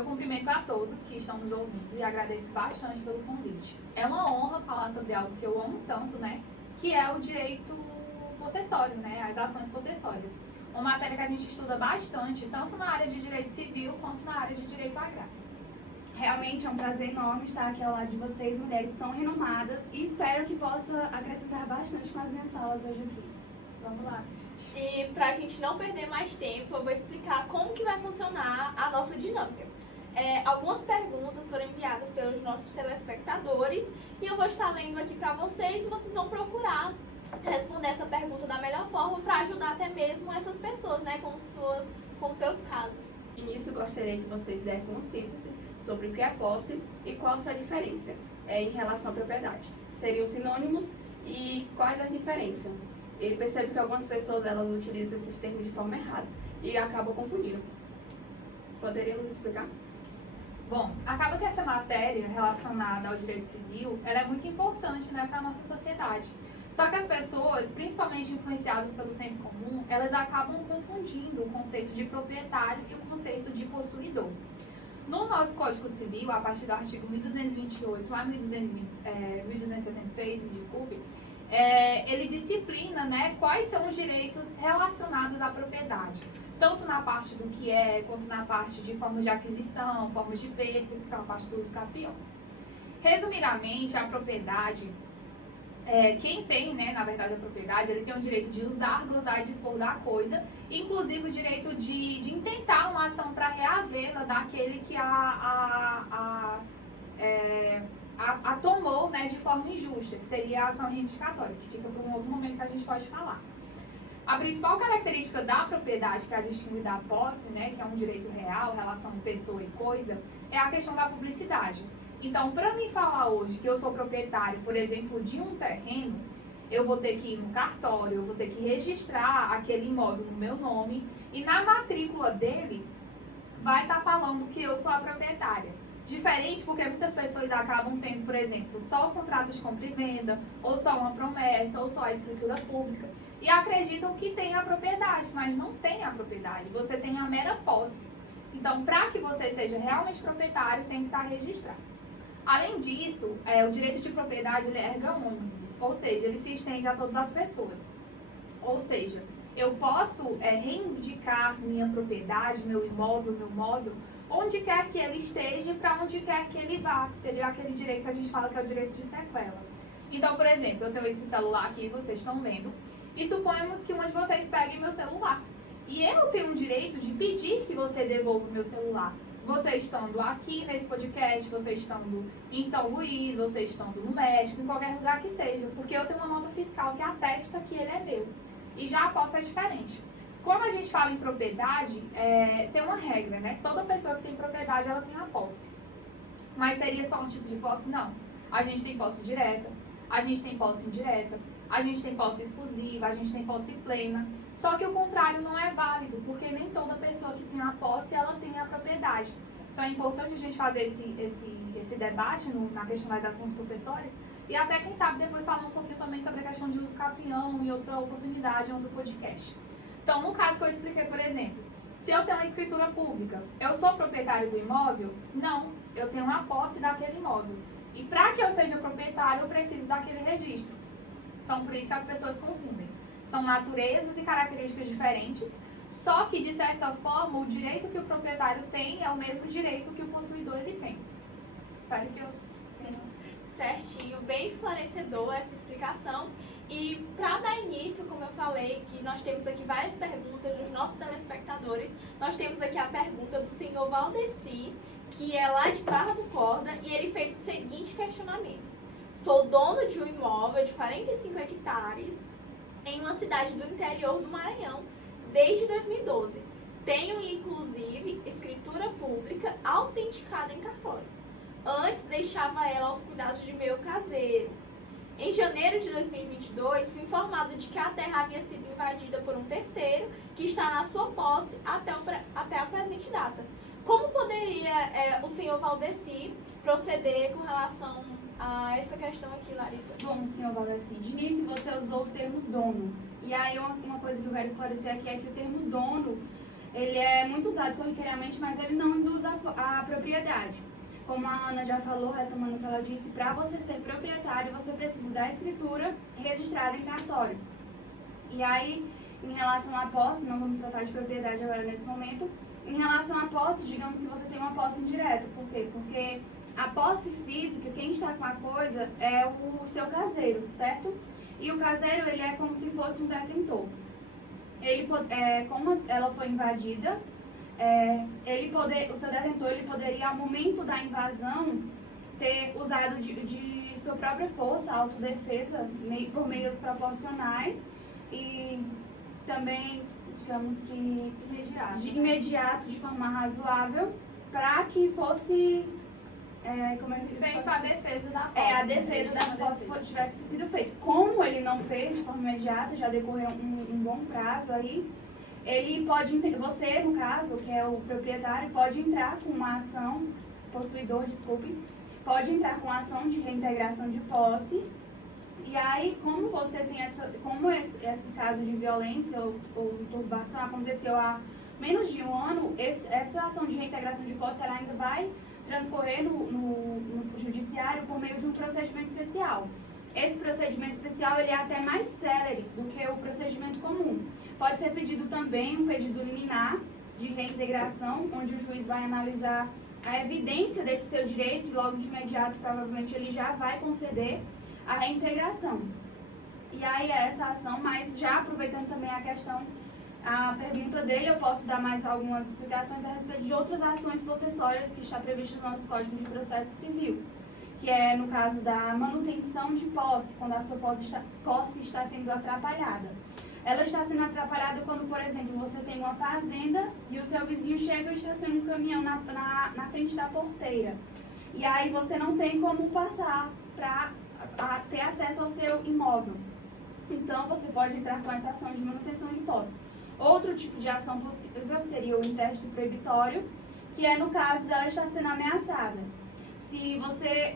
Eu cumprimento a todos que estão nos ouvindo e agradeço bastante pelo convite. É uma honra falar sobre algo que eu amo tanto, né? Que é o direito possessório, né? As ações possessórias. Uma matéria que a gente estuda bastante, tanto na área de direito civil quanto na área de direito agrário. Realmente é um prazer enorme estar aqui ao lado de vocês, mulheres tão renomadas, e espero que possa acrescentar bastante com as minhas falas hoje aqui. Vamos lá. E para a gente não perder mais tempo, eu vou explicar como que vai funcionar a nossa dinâmica. Algumas perguntas foram enviadas pelos nossos telespectadores e eu vou estar lendo aqui para vocês e vocês vão procurar responder essa pergunta da melhor forma para ajudar até mesmo essas pessoas, né, com seus casos. No início, gostaria que vocês dessem uma síntese sobre o que é posse e qual a sua diferença em relação à propriedade. Seriam sinônimos e quais as diferenças? Eu percebo que algumas pessoas elas utilizam esses termos de forma errada e acabam confundindo. Poderia nos explicar? Bom, acaba que essa matéria relacionada ao direito civil, ela é muito importante, né, para a nossa sociedade. Só que as pessoas, principalmente influenciadas pelo senso comum, elas acabam confundindo o conceito de proprietário e o conceito de possuidor. No nosso Código Civil, a partir do artigo 1228 a 1276, me desculpe, ele disciplina, né, quais são os direitos relacionados à propriedade. Tanto na parte do que é, quanto na parte de formas de aquisição, formas de perda, que são a parte do uso capião. Resumidamente, a propriedade, quem tem, né, na verdade, a propriedade, ele tem o direito de usar, gozar e dispor da coisa, inclusive o direito de intentar uma ação para reavê-la daquele que a tomou, né, de forma injusta, que seria a ação reivindicatória, que fica para um outro momento que a gente pode falar. A principal característica da propriedade, que é a distingue da posse, né, que é um direito real, relação pessoa e coisa, é a questão da publicidade. Então, para mim falar hoje que eu sou proprietário, por exemplo, de um terreno, eu vou ter que ir no cartório, eu vou ter que registrar aquele imóvel no meu nome e na matrícula dele vai estar falando que eu sou a proprietária. Diferente porque muitas pessoas acabam tendo, por exemplo, só o contrato de compra e venda, ou só uma promessa, ou só a escritura pública, e acreditam que tem a propriedade, mas não tem a propriedade, você tem a mera posse. Então, para que você seja realmente proprietário, tem que estar registrado. Além disso, o direito de propriedade ele é erga omnes, ou seja, ele se estende a todas as pessoas. Ou seja, eu posso reivindicar minha propriedade, meu imóvel, meu móvel, onde quer que ele esteja e para onde quer que ele vá, que seria aquele direito que a gente fala que é o direito de sequela. Então, por exemplo, eu tenho esse celular aqui, vocês estão vendo, e suponhamos que um de vocês pegue meu celular. E eu tenho o direito de pedir que você devolva o meu celular. Você estando aqui nesse podcast, você estando em São Luís, você estando no México, em qualquer lugar que seja, porque eu tenho uma nota fiscal que atesta que ele é meu. E já a posse é diferente. Quando a gente fala em propriedade, tem uma regra, né? Toda pessoa que tem propriedade, ela tem a posse. Mas seria só um tipo de posse? Não. A gente tem posse direta, a gente tem posse indireta, a gente tem posse exclusiva, a gente tem posse plena. Só que o contrário não é válido, porque nem toda pessoa que tem a posse, ela tem a propriedade. Então é importante a gente fazer esse debate na questão das ações possessórias e até, quem sabe, depois falar um pouquinho também sobre a questão de uso capião em outra oportunidade, em outro podcast. Então, no caso que eu expliquei, por exemplo, se eu tenho uma escritura pública, eu sou proprietário do imóvel? Não, eu tenho a posse daquele imóvel. E para que eu seja proprietário, eu preciso daquele registro. Então, por isso que as pessoas confundem. São naturezas e características diferentes, só que, de certa forma, o direito que o proprietário tem é o mesmo direito que o possuidor ele tem. Espero que eu tenha. Certinho, bem esclarecedor essa explicação. E para dar início, como eu falei, que nós temos aqui várias perguntas dos nossos telespectadores, nós temos aqui a pergunta do senhor Valdeci, que é lá de Barra do Corda, e ele fez o seguinte questionamento. Sou dono de um imóvel de 45 hectares em uma cidade do interior do Maranhão desde 2012. Tenho, inclusive, escritura pública autenticada em cartório. Antes, deixava ela aos cuidados de meu caseiro. Em janeiro de 2022, fui informado de que a terra havia sido invadida por um terceiro que está na sua posse até a presente data. Como poderia o senhor Valdeci proceder com relação a essa questão aqui, Larissa? Bom, senhor Valdeci, de início você usou o termo dono. E aí uma coisa que eu quero esclarecer aqui é que o termo dono ele é muito usado corriqueiramente, mas ele não induz a propriedade. Como a Ana já falou, retomando o que ela disse, para você ser proprietário, você precisa da escritura registrada em cartório. E aí, em relação à posse, não vamos tratar de propriedade agora nesse momento, em relação à posse, digamos que você tem uma posse indireta. Por quê? Porque a posse física, quem está com a coisa, é o seu caseiro, certo? E o caseiro, ele é como se fosse um detentor. Como ela foi invadida, o seu detentor ele poderia, ao momento da invasão, ter usado de sua própria força, autodefesa, por meios proporcionais e também, digamos que de imediato, de forma razoável, para que fosse feito a defesa da posse. A defesa da posse tivesse sido feita. Como ele não fez de forma imediata, já decorreu um bom prazo aí, você, no caso, que é o proprietário, pode entrar com uma ação, possuidor, desculpe, pode entrar com uma ação de reintegração de posse. E aí, como você tem esse caso de violência ou turbação aconteceu há menos de um ano, essa ação de reintegração de posse ela ainda vai transcorrer no judiciário por meio de um procedimento especial. Esse procedimento especial ele é até mais célere do que o procedimento comum. Pode ser pedido também um pedido liminar de reintegração, onde o juiz vai analisar a evidência desse seu direito e logo de imediato, provavelmente, ele já vai conceder a reintegração. E aí é essa ação, mas já aproveitando também a pergunta dele, eu posso dar mais algumas explicações a respeito de outras ações possessórias que está previsto no nosso Código de Processo Civil, que é no caso da manutenção de posse, quando a sua posse está sendo atrapalhada. Ela está sendo atrapalhada quando, por exemplo, você tem uma fazenda e o seu vizinho chega e estaciona um caminhão na frente da porteira. E aí você não tem como passar para ter acesso ao seu imóvel. Então, você pode entrar com essa ação de manutenção de posse. Outro tipo de ação possível seria o interdito proibitório, que é no caso dela estar sendo ameaçada. Se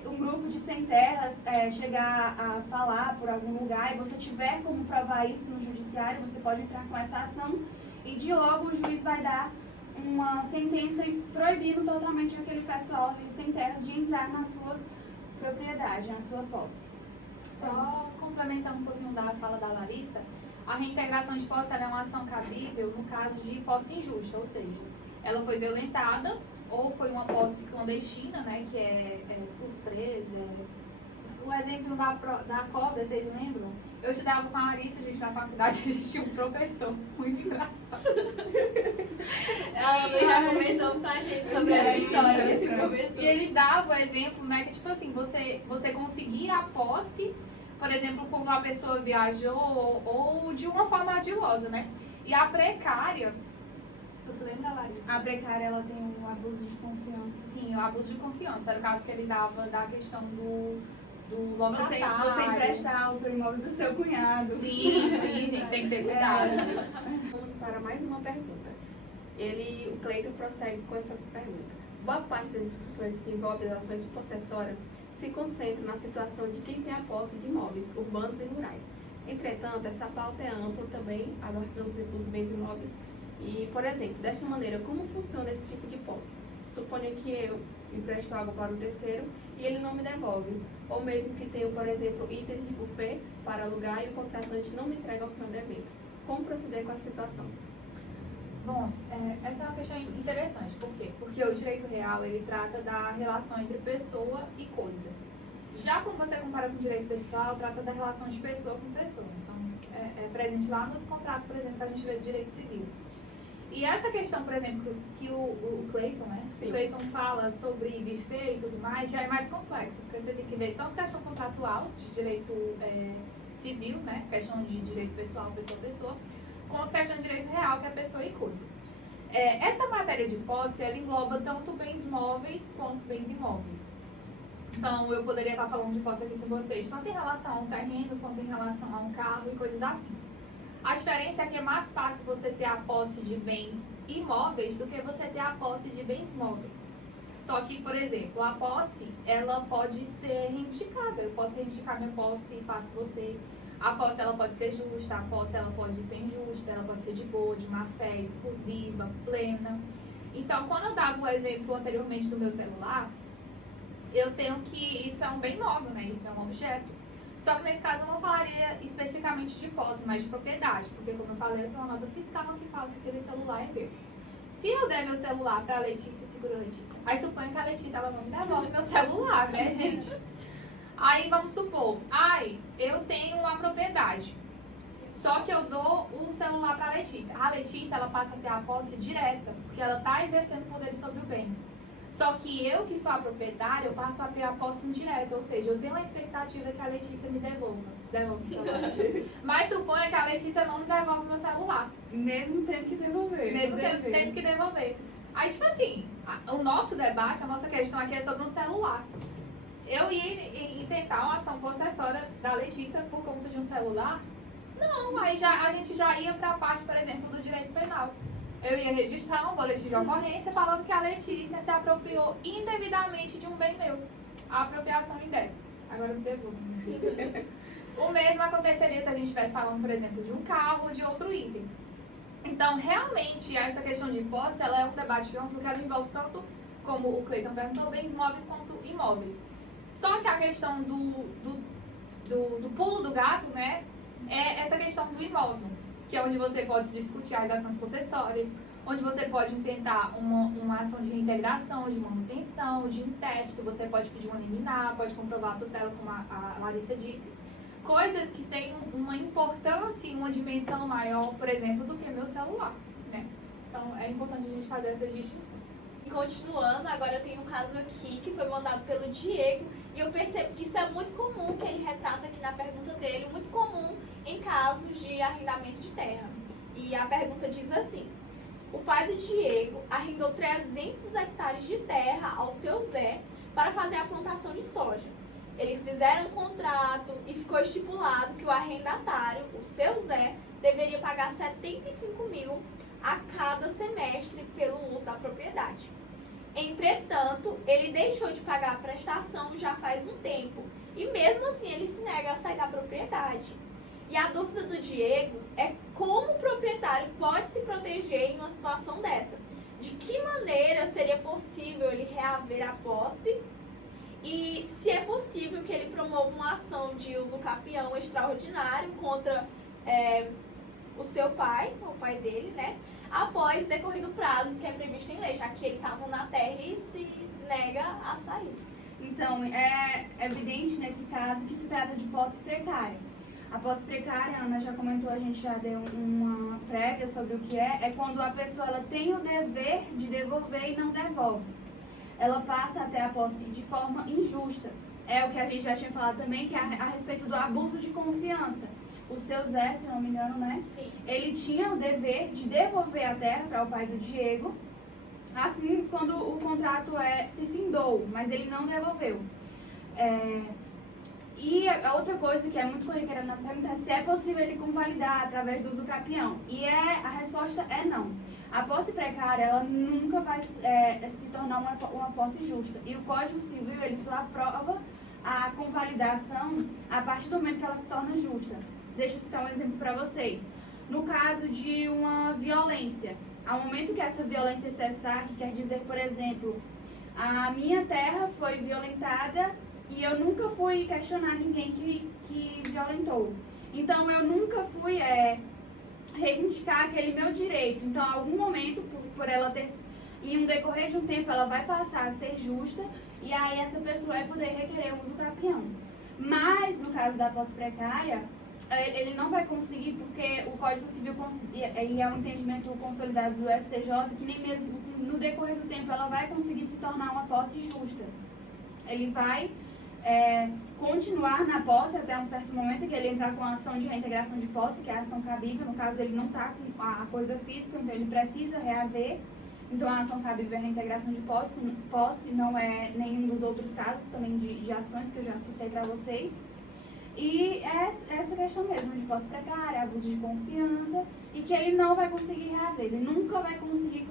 um grupo de sem terras chegar a falar por algum lugar e você tiver como provar isso no judiciário, você pode entrar com essa ação e de logo o juiz vai dar uma sentença proibindo totalmente aquele pessoal sem terras de entrar na sua propriedade, na sua posse. Só complementando um pouquinho da fala da Larissa, a reintegração de posse é uma ação cabível no caso de posse injusta, ou seja, ela foi violentada ou foi uma posse clandestina, né, que é surpresa. O exemplo da cobra, vocês lembram? Eu estudava com a Larissa, gente, na faculdade, a gente tinha um professor muito engraçado. Ela já comentou pra gente sobre essa história desse professor. E ele dava o exemplo, né, que tipo assim, você conseguia a posse, por exemplo, quando uma pessoa viajou ou de uma forma ardilosa, né? E a precária, tu se lembra, Larissa? A precária, ela tem um abuso de confiança. Sim, o abuso de confiança. Era o caso que ele dava da questão do locatário. Você emprestar o seu imóvel pro seu cunhado. Sim, gente, tem que ter cuidado. Vamos para mais uma pergunta. O Cleiton prossegue com essa pergunta. Boa parte das discussões que envolvem as ações possessórias se concentram na situação de quem tem a posse de imóveis urbanos e rurais. Entretanto, essa pauta é ampla também, abarcando os bens imóveis. E, por exemplo, desta maneira, como funciona esse tipo de posse? Suponha que eu empresto algo para um terceiro e ele não me devolve. Ou mesmo que tenha, por exemplo, itens de buffet para alugar e o contratante não me entrega ao final do evento. Como proceder com essa situação? Bom, essa é uma questão interessante. Por quê? Porque o direito real, ele trata da relação entre pessoa e coisa. Já quando você compara com o direito pessoal, trata da relação de pessoa com pessoa. Então, é presente lá nos contratos, por exemplo, que a gente vê do direito civil. E essa questão, por exemplo, que o Cleiton, né? Sim. O Cleiton fala sobre buffet e tudo mais, já é mais complexo, porque você tem que ver tanto questão contratual, de direito civil, né? Questão de direito pessoal, pessoa a pessoa, quanto questão de direito real, que é pessoa e coisa. Essa matéria de posse, ela engloba tanto bens móveis quanto bens imóveis. Então, eu poderia estar falando de posse aqui com vocês, tanto em relação a um terreno, quanto em relação a um carro e coisas afins. A diferença é que é mais fácil você ter a posse de bens imóveis do que você ter a posse de bens móveis. Só que, por exemplo, a posse, ela pode ser reivindicada. Eu posso reivindicar minha posse, faço você. A posse ela pode ser justa, a posse ela pode ser injusta, ela pode ser de boa, de má fé, exclusiva, plena. Então, quando eu dava o exemplo anteriormente do meu celular, eu tenho que isso é um bem móvel, né? Isso é um objeto. Só que nesse caso eu não falaria especificamente de posse, mas de propriedade, porque como eu falei, eu tenho uma nota fiscal que fala que aquele celular é meu. Se eu der meu celular pra Letícia, segura a Letícia. Aí suponho que a Letícia ela não me devolve meu celular, né, gente? Aí vamos supor, eu tenho uma propriedade. Só que eu dou o celular pra Letícia. A Letícia ela passa a ter a posse direta, porque ela tá exercendo poder sobre o bem. Só que eu, que sou a proprietária, eu passo a ter a posse indireta, ou seja, eu tenho a expectativa que a Letícia me devolva o celular. Mas suponha que a Letícia não me devolve o meu celular. Mesmo tendo que devolver. Mesmo tendo que devolver. Aí, tipo assim, o nosso debate, a nossa questão aqui é sobre um celular. Eu ia intentar uma ação possessória da Letícia por conta de um celular? Não, aí a gente já ia pra parte, por exemplo, do direito penal. Eu ia registrar um boletim de ocorrência falando que a Letícia se apropriou indevidamente de um bem meu. A apropriação indébita. Agora eu me devolvo. O mesmo aconteceria se a gente estivesse falando, por exemplo, de um carro ou de outro item. Então, realmente, essa questão de posse, ela é um debate amplo que ela envolve tanto, como o Cleiton perguntou, bens móveis quanto imóveis. Só que a questão do pulo do gato, né, é essa questão do imóvel, que é onde você pode discutir as ações possessórias, onde você pode tentar uma ação de reintegração, de manutenção, de intérito, você pode pedir uma liminar, pode comprovar a tutela, como a Larissa disse. Coisas que têm uma importância e uma dimensão maior, por exemplo, do que meu celular, né? Então, é importante a gente fazer essas distinções. E continuando, agora eu tenho um caso aqui que foi mandado pelo Diego e eu percebo que isso é muito comum, que ele retrata aqui na pergunta dele, muito comum em casos de arrendamento de terra. E a pergunta diz assim: o pai do Diego arrendou 300 hectares de terra ao seu Zé para fazer a plantação de soja. Eles fizeram um contrato e ficou estipulado que o arrendatário, o seu Zé, deveria pagar 75 mil a cada semestre pelo uso da propriedade. Entretanto, ele deixou de pagar a prestação já faz um tempo e mesmo assim ele se nega a sair da propriedade. E a dúvida do Diego é como o proprietário pode se proteger em uma situação dessa. De que maneira seria possível ele reaver a posse e se é possível que ele promova uma ação de uso capião extraordinário contra o seu pai, o pai dele, né? Após decorrido o prazo que é previsto em lei, já que ele estava na terra e se nega a sair. Então, é evidente nesse caso que se trata de posse precária. A posse precária, a Ana já comentou, a gente já deu uma prévia sobre o que é quando a pessoa ela tem o dever de devolver e não devolve. Ela passa até a posse de forma injusta. É o que a gente já tinha falado também, que é a respeito do abuso de confiança. O seu Zé, se não me engano, né? Sim. Ele tinha o dever de devolver a terra para o pai do Diego, assim quando o contrato se findou, mas ele não devolveu. E a outra coisa que é muito corriqueira nas perguntas é se é possível ele convalidar através do uso capião. E a resposta é não. A posse precária, ela nunca vai se tornar uma posse justa. E o Código Civil, ele só aprova a convalidação a partir do momento que ela se torna justa. Deixa eu citar um exemplo para vocês. No caso de uma violência, ao momento que essa violência cessar, que quer dizer, por exemplo, a minha terra foi violentada e eu nunca fui questionar ninguém que violentou. Então, eu nunca fui reivindicar aquele meu direito. Então, em algum momento, por ela ter... Em um decorrer de um tempo, ela vai passar a ser justa e aí essa pessoa vai poder requerer o uso capião. Mas, no caso da posse precária, ele não vai conseguir, porque o Código Civil e é um entendimento consolidado do STJ, que nem mesmo no decorrer do tempo ela vai conseguir se tornar uma posse justa. Ele vai continuar na posse até um certo momento que ele entrar com a ação de reintegração de posse, que é a ação cabível. No caso, ele não está com a coisa física, então ele precisa reaver. Então, a ação cabível é a reintegração de posse, não é nenhum dos outros casos também de ações que eu já citei para vocês. E é essa questão mesmo de posse precária, abuso de confiança, e que ele não vai conseguir reaver, ele nunca vai conseguir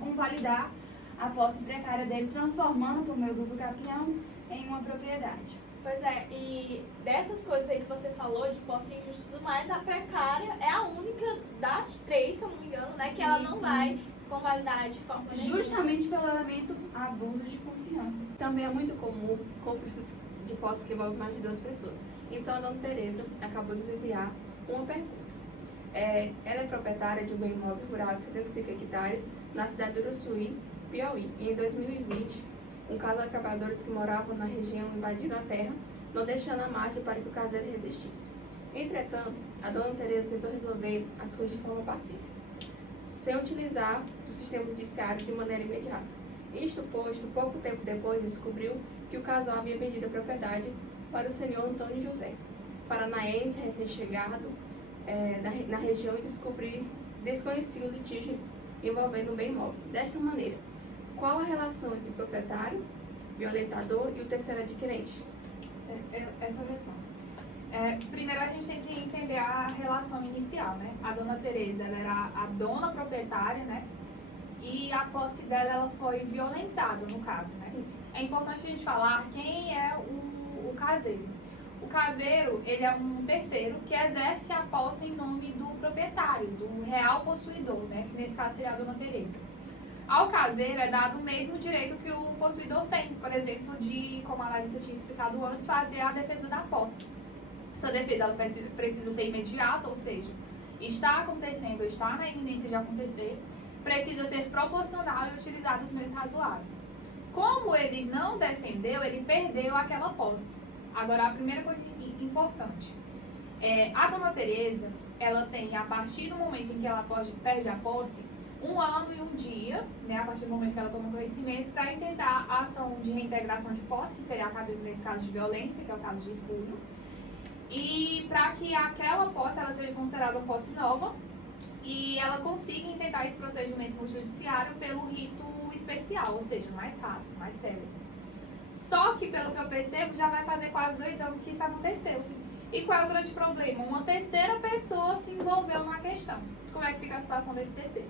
convalidar a posse precária dele, transformando por meio do uso capião em uma propriedade. Pois é, e dessas coisas aí que você falou, de posse injusta e tudo mais, a precária é a única das 3, se eu não me engano, né? Que ela não vai se convalidar de forma nenhuma. Justamente pelo elemento abuso de confiança. Também é muito comum conflitos de posse que envolvem mais de 2 pessoas. Então, a dona Tereza acabou de nos enviar uma pergunta. Ela é proprietária de um bem imóvel rural de 75 hectares na cidade de Uruçuí, Piauí. E em 2020, um casal de trabalhadores que moravam na região invadiram a terra, não deixando a margem para que o caseiro resistisse. Entretanto, a dona Tereza tentou resolver as coisas de forma pacífica, sem utilizar o sistema judiciário de maneira imediata. Isto posto, pouco tempo depois descobriu que o casal havia vendido a propriedade para o senhor Antônio José, paranaense recém-chegado na região, e desconhecia o litígio envolvendo o bem imóvel. Desta maneira, qual a relação entre o proprietário, violentador e o terceiro adquirente? Essa questão. Primeiro a gente tem que entender a relação inicial, né? A dona Tereza, ela era a dona proprietária, né? E a posse dela, ela foi violentada, no caso, né? Sim. É importante a gente falar quem é o caseiro. O caseiro, ele é um terceiro que exerce a posse em nome do proprietário, do real possuidor, né? Que nesse caso seria a dona Tereza. Ao caseiro é dado o mesmo direito que o possuidor tem, por exemplo, de, como a Larissa tinha explicado antes, fazer a defesa da posse. Essa defesa ela precisa ser imediata, ou seja, está acontecendo, está na iminência de acontecer, precisa ser proporcional e utilizar os meios razoáveis. Como ele não defendeu, ele perdeu aquela posse. Agora, a primeira coisa importante, a dona Tereza, ela tem, a partir do momento em que ela perde a posse, 1 ano e 1 dia, né, a partir do momento que ela toma conhecimento, para intentar a ação de reintegração de posse, que seria a cabida nesse caso de violência, que é o caso de expurgo, e para que aquela posse ela seja considerada uma posse nova e ela consiga intentar esse procedimento no judiciário pelo rito especial, ou seja, mais rápido, mais célere. Só que, pelo que eu percebo, já vai fazer quase 2 anos que isso aconteceu. E qual é o grande problema? Uma terceira pessoa se envolveu na questão. Como é que fica a situação desse terceiro?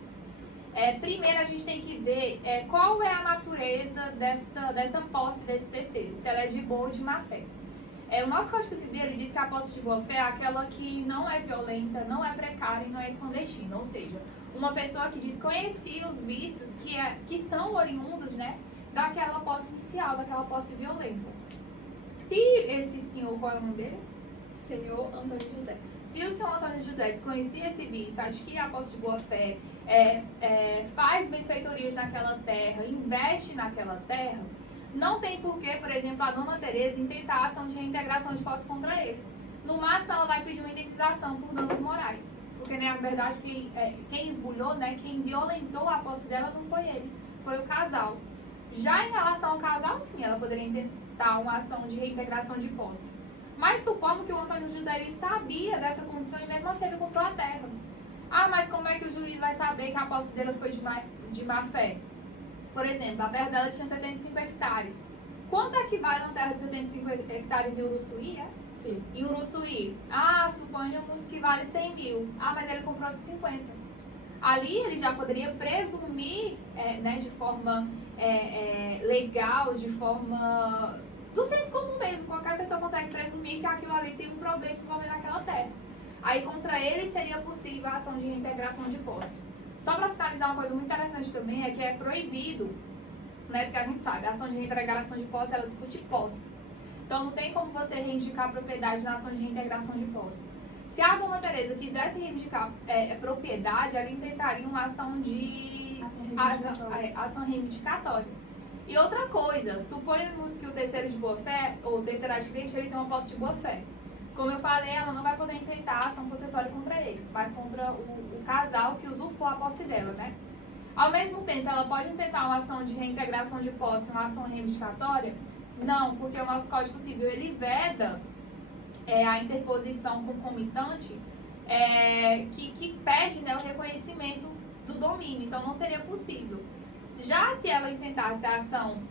Primeiro, a gente tem que ver qual é a natureza dessa posse desse terceiro, se ela é de boa ou de má fé. O nosso Código Civil ele diz que a posse de boa fé é aquela que não é violenta, não é precária e não é clandestina, ou seja, uma pessoa que desconhecia os vícios que são oriundos, né, daquela posse inicial, daquela posse violenta. Se esse senhor, qual é o nome dele? Senhor Antônio José. Se o senhor Antônio José desconhecia esse vício, adquire a posse de boa fé, faz benfeitorias naquela terra, investe naquela terra, não tem porquê, por exemplo, a dona Tereza intentar a ação de reintegração de posse contra ele. No máximo, ela vai pedir uma indenização por danos morais. Porque, na verdade, quem esbulhou, né, quem violentou a posse dela não foi ele, foi o casal. Já em relação ao casal, sim, ela poderia intentar uma ação de reintegração de posse. Mas supondo que o Antônio José ele sabia dessa condição e mesmo assim ele comprou a terra. Ah, mas como é que o juiz vai saber que a posse dela foi de má fé? Por exemplo, a terra dela tinha 75 hectares. Quanto equivale uma terra de 75 hectares em Uruçuí, Sim. Em Uruçuí, suponhamos que vale 100 mil. mas ele comprou de 50. Ali ele já poderia presumir, né, de forma legal, de forma do senso comum mesmo. Qualquer pessoa consegue presumir que aquilo ali tem um problema envolvendo aquela terra. Aí contra ele seria possível a ação de reintegração de posse. Só para finalizar, uma coisa muito interessante também é que é proibido, né, porque a gente sabe, a ação de reintegração de posse, ela discute posse. Então não tem como você reivindicar a propriedade na ação de reintegração de posse. Se a dona Tereza quisesse reivindicar propriedade, ela intentaria uma ação de ação reivindicatória. E outra coisa, suponhamos que o terceiro de boa fé, ou o terceiro adquirente, ele tem uma posse de boa fé. Como eu falei, ela não vai poder intentar a ação possessória contra ele, mas contra o casal que usurpou a posse dela, né? Ao mesmo tempo, ela pode intentar uma ação de reintegração de posse, uma ação reivindicatória? Não, porque o nosso Código Civil, ele veda a interposição concomitante que pede, né, o reconhecimento do domínio, então não seria possível. Já se ela intentasse a ação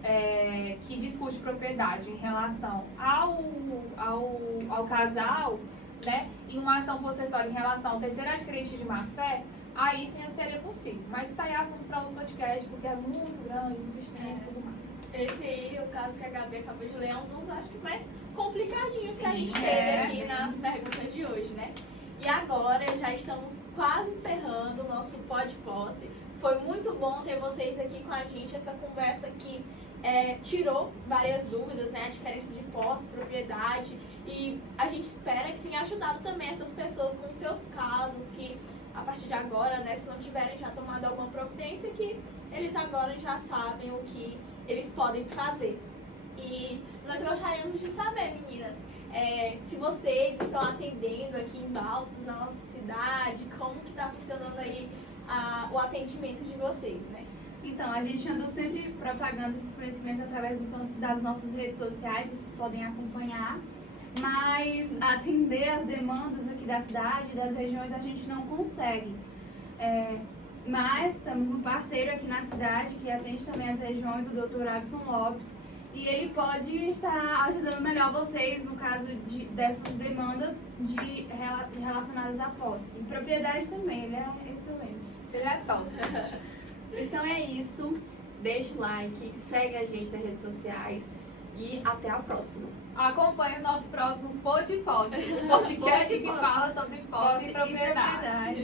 que discute propriedade em relação ao casal, né, e uma ação possessória em relação ao terceiro adquirente de má-fé, aí sim seria possível. Mas isso aí é assunto para outro podcast, porque é muito grande, muito extenso e tudo mais. Esse aí, o caso que a Gabi acabou de ler, é um dos, acho que mais complicadinhos que a gente Sim, teve aqui nas perguntas de hoje, né? E agora já estamos quase encerrando o nosso Podposse. Foi muito bom ter vocês aqui com a gente, essa conversa que tirou várias dúvidas, né? A diferença de posse, propriedade. E a gente espera que tenha ajudado também essas pessoas com seus casos, que a partir de agora, né, se não tiverem já tomado alguma providência, que eles agora já sabem o que eles podem fazer. E nós gostaríamos de saber, meninas, se vocês estão atendendo aqui em Balsas, na nossa cidade, como que está funcionando aí o atendimento de vocês, né? Então, a gente anda sempre propagando esses conhecimentos através das nossas redes sociais, vocês podem acompanhar. Mas atender as demandas aqui da cidade, das regiões, a gente não consegue. Mas temos um parceiro aqui na cidade que atende também as regiões, o Dr. Abson Lopes, e ele pode estar ajudando melhor vocês no caso dessas demandas relacionadas à posse. E propriedade também, ele é excelente. Ele é top. Então é isso. Deixa o like, segue a gente nas redes sociais e até a próxima. Acompanhe o nosso próximo Podposse, podcast que fala sobre posse e propriedade.